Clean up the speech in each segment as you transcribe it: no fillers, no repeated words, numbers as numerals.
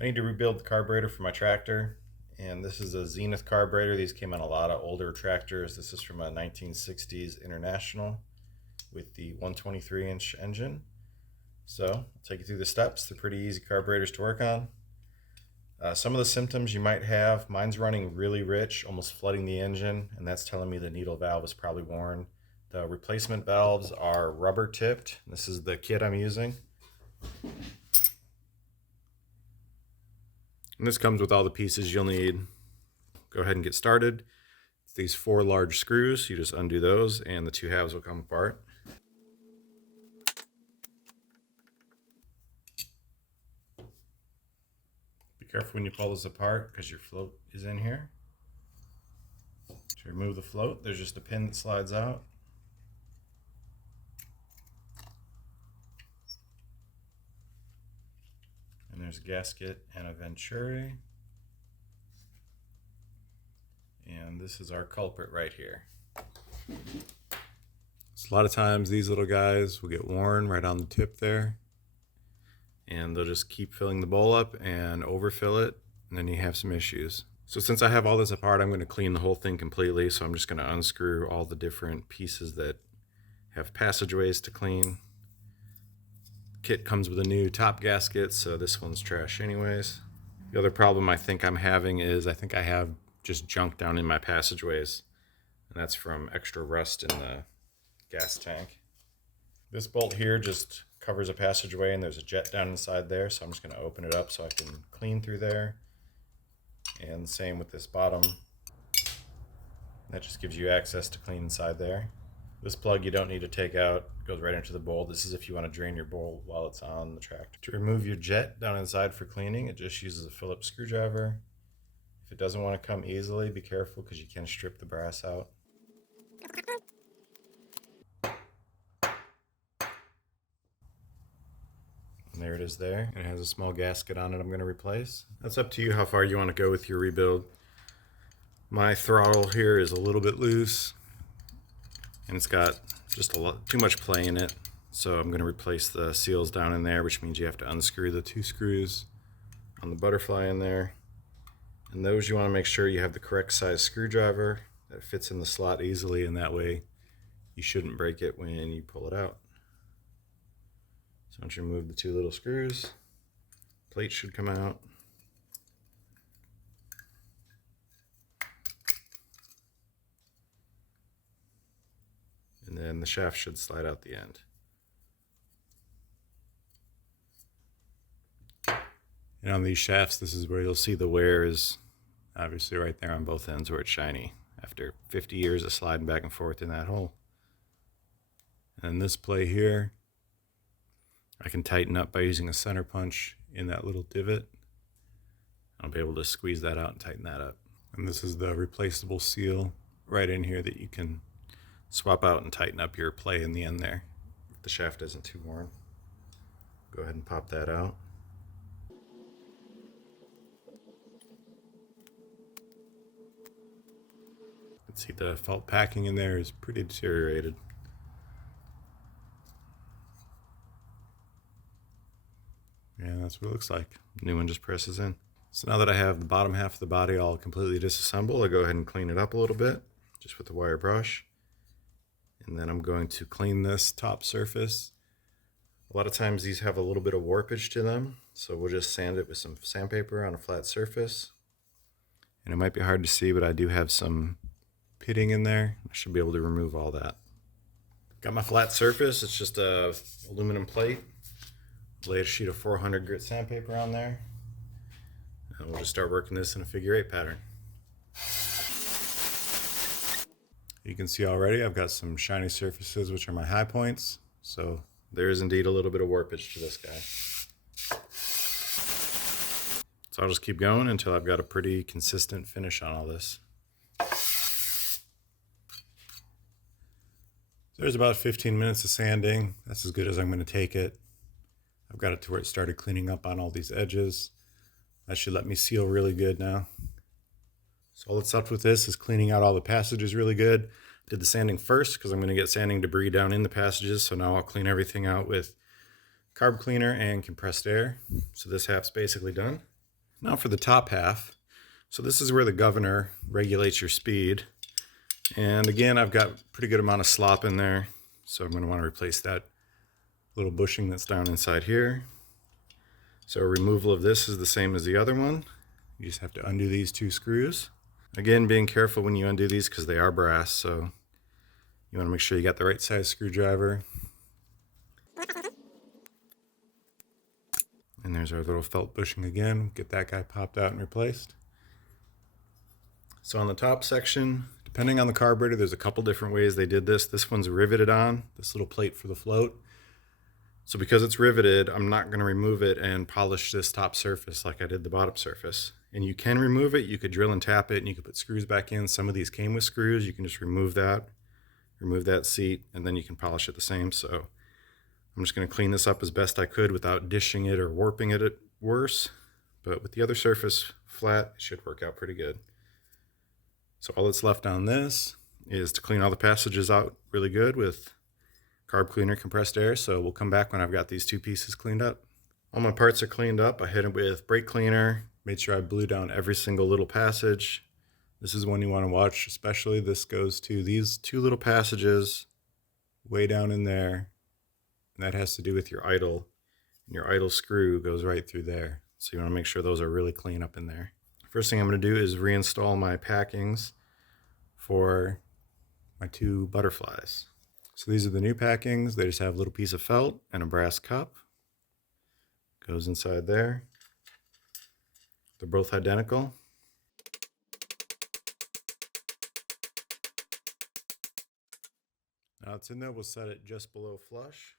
I need to rebuild the carburetor for my tractor, and this is a Zenith carburetor. These came on a lot of older tractors. This is from a 1960s International with the 123-inch engine. So I'll take you through the steps. They're pretty easy carburetors to work on. Some of the symptoms you might have, mine's running really rich, almost flooding the engine, and that's telling me the needle valve is probably worn. The replacement valves are rubber tipped. This is the kit I'm using. And this comes with all the pieces you'll need. Go ahead and get started. It's these 4 large screws. You just undo those and the 2 halves will come apart. Be careful when you pull this apart because your float is in here. To remove the float, there's just a pin that slides out. And there's a gasket and a venturi. And this is our culprit right here. So a lot of times these little guys will get worn right on the tip there. And they'll just keep filling the bowl up and overfill it, and then you have some issues. So since I have all this apart, I'm going to clean the whole thing completely. So I'm just going to unscrew all the different pieces that have passageways to clean. Kit comes with a new top gasket, so this one's trash anyways. The other problem I think I'm having is I think I have just junk down in my passageways, and that's from extra rust in the gas tank. This bolt here just covers a passageway, and there's a jet down inside there, so I'm just going to open it up so I can clean through there. And same with this bottom. That just gives you access to clean inside there. This plug you don't need to take out, goes right into the bowl. This is if you want to drain your bowl while it's on the tractor. To remove your jet down inside for cleaning, it just uses a Phillips screwdriver. If it doesn't want to come easily, be careful because you can strip the brass out. And there it is there. It has a small gasket on it I'm going to replace. That's up to you how far you want to go with your rebuild. My throttle here is a little bit loose, and it's got just a lot too much play in it. So I'm going to replace the seals down in there, which means you have to unscrew the 2 screws on the butterfly in there. And those you want to make sure you have the correct size screwdriver that fits in the slot easily, and that way you shouldn't break it when you pull it out. So once you remove the 2 little screws, plate should come out. And then the shaft should slide out the end. And on these shafts, this is where you'll see the wear is obviously right there on both ends where it's shiny after 50 years of sliding back and forth in that hole. And this play here, I can tighten up by using a center punch in that little divot. I'll be able to squeeze that out and tighten that up. And this is the replaceable seal right in here that you can swap out and tighten up your play in the end there if the shaft isn't too worn. Go ahead and pop that out. You can see the felt packing in there is pretty deteriorated. Yeah, that's what it looks like. New one just presses in. So now that I have the bottom half of the body all completely disassembled, I'll go ahead and clean it up a little bit, just with the wire brush. And then I'm going to clean this top surface. A lot of times these have a little bit of warpage to them, so we'll just sand it with some sandpaper on a flat surface. And it might be hard to see, but I do have some pitting in there. I should be able to remove all that. Got my flat surface. It's just a aluminum plate. Lay a sheet of 400 grit sandpaper on there, and we'll just start working this in a figure 8 pattern. You can see already I've got some shiny surfaces, which are my high points, so there is indeed a little bit of warpage to this guy. So I'll just keep going until I've got a pretty consistent finish on all this. There's about 15 minutes of sanding. That's as good as I'm going to take it. I've got it to where it started cleaning up on all these edges. That should let me seal really good now. So all that's left with this is cleaning out all the passages really good. Did the sanding first because I'm going to get sanding debris down in the passages. So now I'll clean everything out with carb cleaner and compressed air. So this half's basically done. Now for the top half. So this is where the governor regulates your speed. And again, I've got a pretty good amount of slop in there. So I'm going to want to replace that little bushing that's down inside here. So removal of this is the same as the other one. You just have to undo these 2 screws. Again, being careful when you undo these because they are brass, so you want to make sure you got the right size screwdriver. And there's our little felt bushing again. Get that guy popped out and replaced. So on the top section, depending on the carburetor, there's a couple different ways they did this. This one's riveted on, this little plate for the float. So because it's riveted, I'm not going to remove it and polish this top surface like I did the bottom surface. And you can remove it. You could drill and tap it and you could put screws back in. Some of these came with screws. You can just remove that seat, and then you can polish it the same. So I'm just going to clean this up as best I could without dishing it or warping it worse. But with the other surface flat, it should work out pretty good. So all that's left on this is to clean all the passages out really good with carb cleaner, compressed air. So we'll come back when I've got these 2 pieces cleaned up. All my parts are cleaned up. I hit it with brake cleaner, made sure I blew down every single little passage. This is one you want to watch, especially this goes to these 2 little passages way down in there. And that has to do with your idle. And your idle screw goes right through there. So you want to make sure those are really clean up in there. First thing I'm going to do is reinstall my packings for my 2 butterflies. So these are the new packings. They just have a little piece of felt and a brass cup. Goes inside there. They're both identical. Now it's in there, we'll set it just below flush.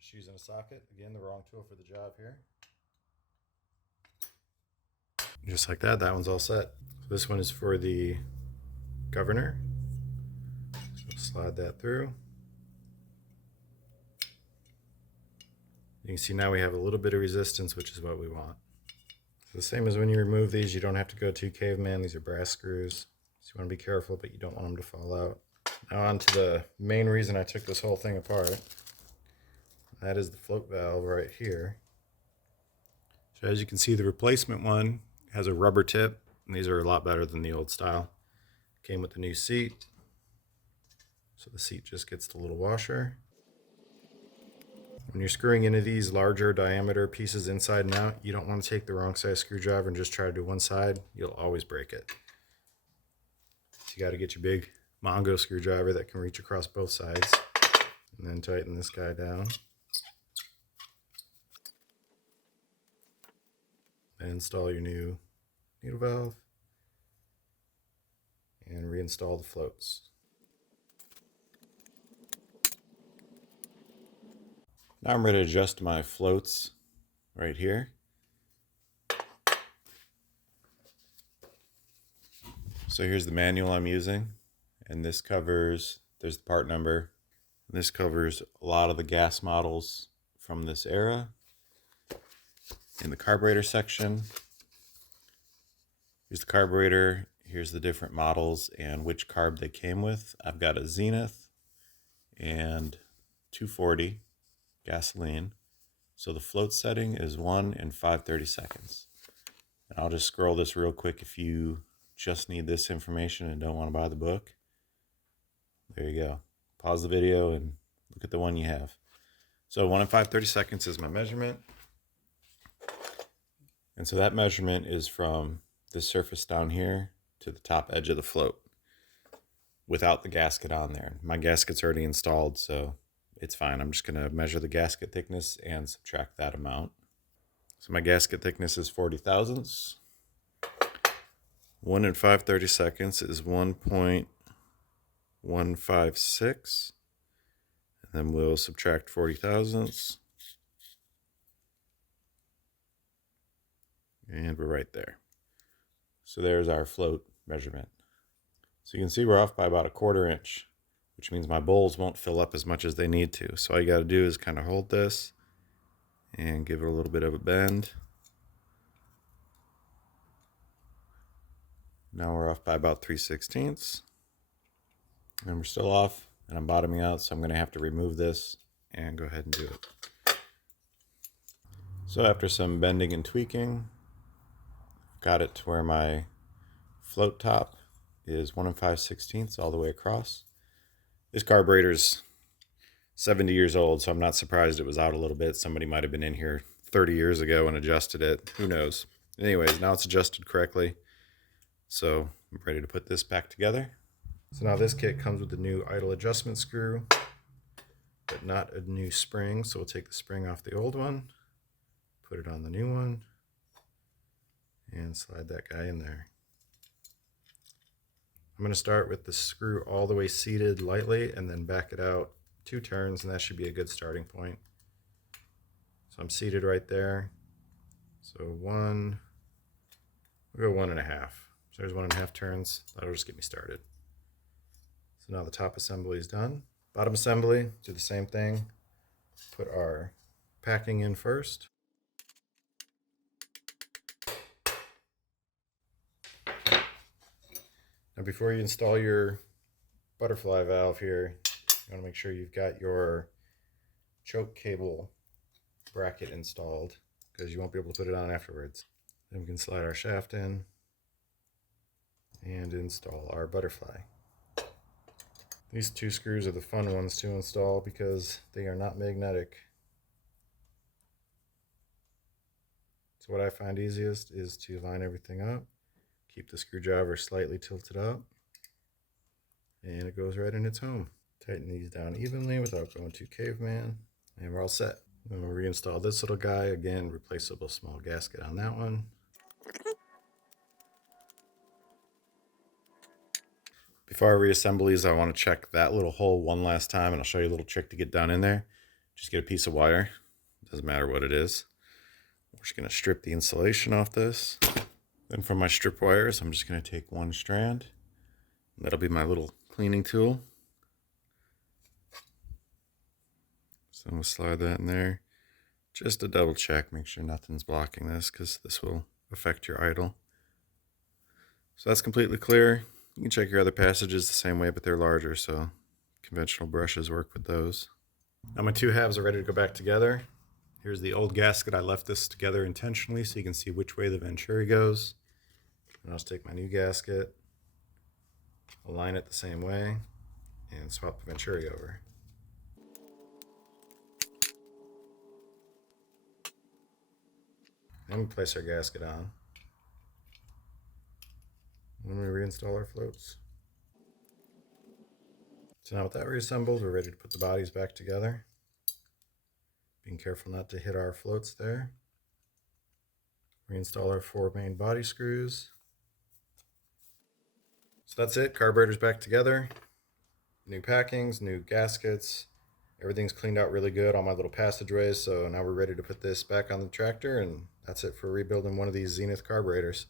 Just using a socket. Again, the wrong tool for the job here. Just like that, that one's all set. So this one is for the governor. So slide that through. You can see now we have a little bit of resistance, which is what we want. So the same as when you remove these, you don't have to go too caveman. These are brass screws, so you want to be careful, but you don't want them to fall out. Now on to the main reason I took this whole thing apart. That is the float valve right here. So as you can see, the replacement one has a rubber tip, and these are a lot better than the old style. Came with the new seat. So the seat just gets the little washer. When you're screwing into these larger diameter pieces inside and out, you don't want to take the wrong size screwdriver and just try to do one side. You'll always break it. So you got to get your big Mongo screwdriver that can reach across both sides. And then tighten this guy down. And install your new needle valve. And reinstall the floats. Now I'm ready to adjust my floats right here. So here's the manual I'm using, and this covers, there's the part number. This covers a lot of the gas models from this era. In the carburetor section, here's the carburetor, here's the different models and which carb they came with. I've got a Zenith and 240 gasoline. So the float setting is 1 and 5/32. And I'll just scroll this real quick if you just need this information and don't want to buy the book. There you go. Pause the video and look at the one you have. So 1 and 5/32 is my measurement. And so that measurement is from this surface down here to the top edge of the float without the gasket on there. My gasket's already installed, so it's fine. I'm just going to measure the gasket thickness and subtract that amount. So my gasket thickness is 40 thousandths. 1 and 5/32 is 1.156. And then we'll subtract 40 thousandths. And we're right there. So there's our float measurement. So you can see we're off by about 1/4 inch, which means my bowls won't fill up as much as they need to. So all you got to do is kind of hold this and give it a little bit of a bend. Now we're off by about 3/16. And we're still off, and I'm bottoming out, so I'm going to have to remove this and go ahead and do it. So after some bending and tweaking, got it to where my float top is 1 5/16 all the way across. This carburetor's 70 years old, so I'm not surprised it was out a little bit. Somebody might have been in here 30 years ago and adjusted it. Who knows? Anyways, now it's adjusted correctly. So I'm ready to put this back together. So now this kit comes with the new idle adjustment screw, but not a new spring. So we'll take the spring off the old one, put it on the new one, and slide that guy in there. I'm going to start with the screw all the way seated lightly and then back it out 2 turns, and that should be a good starting point. So I'm seated right there. So we'll go 1.5. So there's 1.5 turns. That'll just get me started. So now the top assembly is done. Bottom assembly, do the same thing. Put our packing in first. Now before you install your butterfly valve here, you want to make sure you've got your choke cable bracket installed, because you won't be able to put it on afterwards. Then we can slide our shaft in and install our butterfly. These 2 screws are the fun ones to install because they are not magnetic. So what I find easiest is to line everything up, keep the screwdriver slightly tilted up, and it goes right in its home. Tighten these down evenly without going too caveman, and we're all set. Then we'll reinstall this little guy. Again, replaceable small gasket on that one. Before I reassemble these, I want to check that little hole one last time, and I'll show you a little trick to get down in there. Just get a piece of wire. Doesn't matter what it is. We're just going to strip the insulation off this. Then from my strip wires, I'm just going to take 1 strand. That'll be my little cleaning tool. So I'm going to slide that in there. Just to double check, make sure nothing's blocking this, because this will affect your idle. So that's completely clear. You can check your other passages the same way, but they're larger, so conventional brushes work with those. Now my 2 halves are ready to go back together. Here's the old gasket. I left this together intentionally so you can see which way the venturi goes. And I'll just take my new gasket, align it the same way, and swap the venturi over. Then we place our gasket on. Then we reinstall our floats. So now with that reassembled, we're ready to put the bodies back together. Being careful not to hit our floats there. Reinstall our 4 main body screws. So that's it, carburetor's back together. New packings, new gaskets. Everything's cleaned out really good, all my little passageways. So now we're ready to put this back on the tractor, and that's it for rebuilding one of these Zenith carburetors.